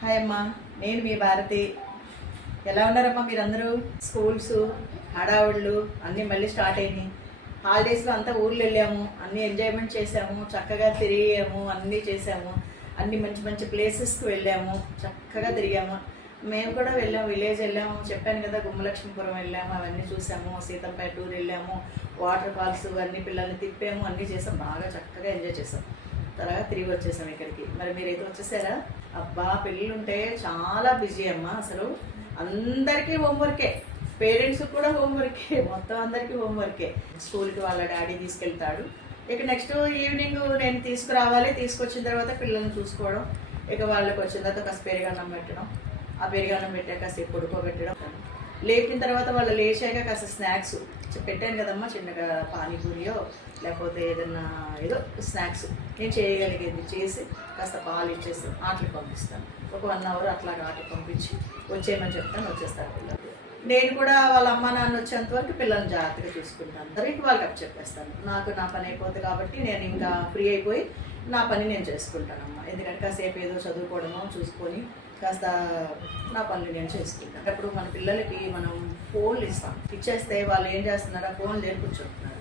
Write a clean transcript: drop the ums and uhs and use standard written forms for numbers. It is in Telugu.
హాయ్ అమ్మా, నేను మీ భారతి. ఎలా ఉన్నారమ్మా మీరందరూ? స్కూల్స్ హడావుళ్ళు అన్నీ మళ్ళీ స్టార్ట్ అయినాయి. హాలిడేస్లో అంతా ఊర్లు వెళ్ళాము, అన్నీ ఎంజాయ్మెంట్ చేసాము, చక్కగా తిరిగాము, అన్నీ చేసాము, అన్ని మంచి మంచి ప్లేసెస్కి వెళ్ళాము, చక్కగా తిరిగాము. మేము కూడా వెళ్ళాము, విలేజ్ వెళ్ళాము, చెప్పాను కదా, గుమ్మలక్ష్మీపురం వెళ్ళాము, అవన్నీ చూసాము, సీతంపేట టూర్ వెళ్ళాము, వాటర్ ఫాల్స్ అన్ని పిల్లల్ని తిప్పాము, అన్నీ చేసాం, బాగా చక్కగా ఎంజాయ్ చేసాం. తర్వాత తిరిగి వచ్చేసాం ఇక్కడికి. మరి మీరైతే వచ్చేసారా? అబ్బా, పిల్లలు ఉంటే చాలా బిజీ అమ్మా. అసలు అందరికీ హోంవర్కే, పేరెంట్స్ కూడా హోంవర్కే, మొత్తం అందరికీ హోంవర్కే. స్కూల్కి వాళ్ళ డాడీ తీసుకెళ్తాడు, ఇక నెక్స్ట్ ఈవినింగ్ నేను తీసుకురావాలి, తీసుకొచ్చిన తర్వాత పిల్లల్ని చూసుకోవడం, ఇక వాళ్ళకి వచ్చిన తర్వాత కాస్త పెరుగన్నం పెట్టడం, ఆ పెరుగన్నం పెట్టాక కాసేపు పడుకోబెట్టడం, లేపిన తర్వాత వాళ్ళు లేచాక కాస్త స్నాక్స్ పెట్టాను కదమ్మా, చిన్నగా పానీపూరియో లేకపోతే ఏదన్నా ఏదో స్నాక్స్ నేను చేయగలిగేది చేసి కాస్త పాలు ఇచ్చేసి ఆటలు పంపిస్తాను. ఒక 1 అవర్ అట్లాగా ఆటలు పంపించి వచ్చేయమని చెప్తాను, వచ్చేస్తారు పిల్లలు. నేను కూడా వాళ్ళ అమ్మ నాన్న వచ్చేంత వరకు పిల్లల్ని జాగ్రత్తగా చూసుకుంటాను, అందరికి వాళ్ళకి అప్పు చెప్పేస్తాను. నాకు నా పని అయిపోతుంది కాబట్టి నేను ఇంకా ఫ్రీ అయిపోయి నా పని నేను చేసుకుంటానమ్మా. ఎందుకంటే కాసేపు ఏదో చదువుకోవడమో చూసుకొని కాస్త నా పనులు నేను చేసుకుంటాను. అప్పుడు మన పిల్లలకి మనం ఫోన్లు ఇస్తాం, ఇచ్చేస్తే వాళ్ళు ఏం చేస్తున్నారు, ఆ ఫోన్లు దగ్గర కూర్చుంటున్నారు.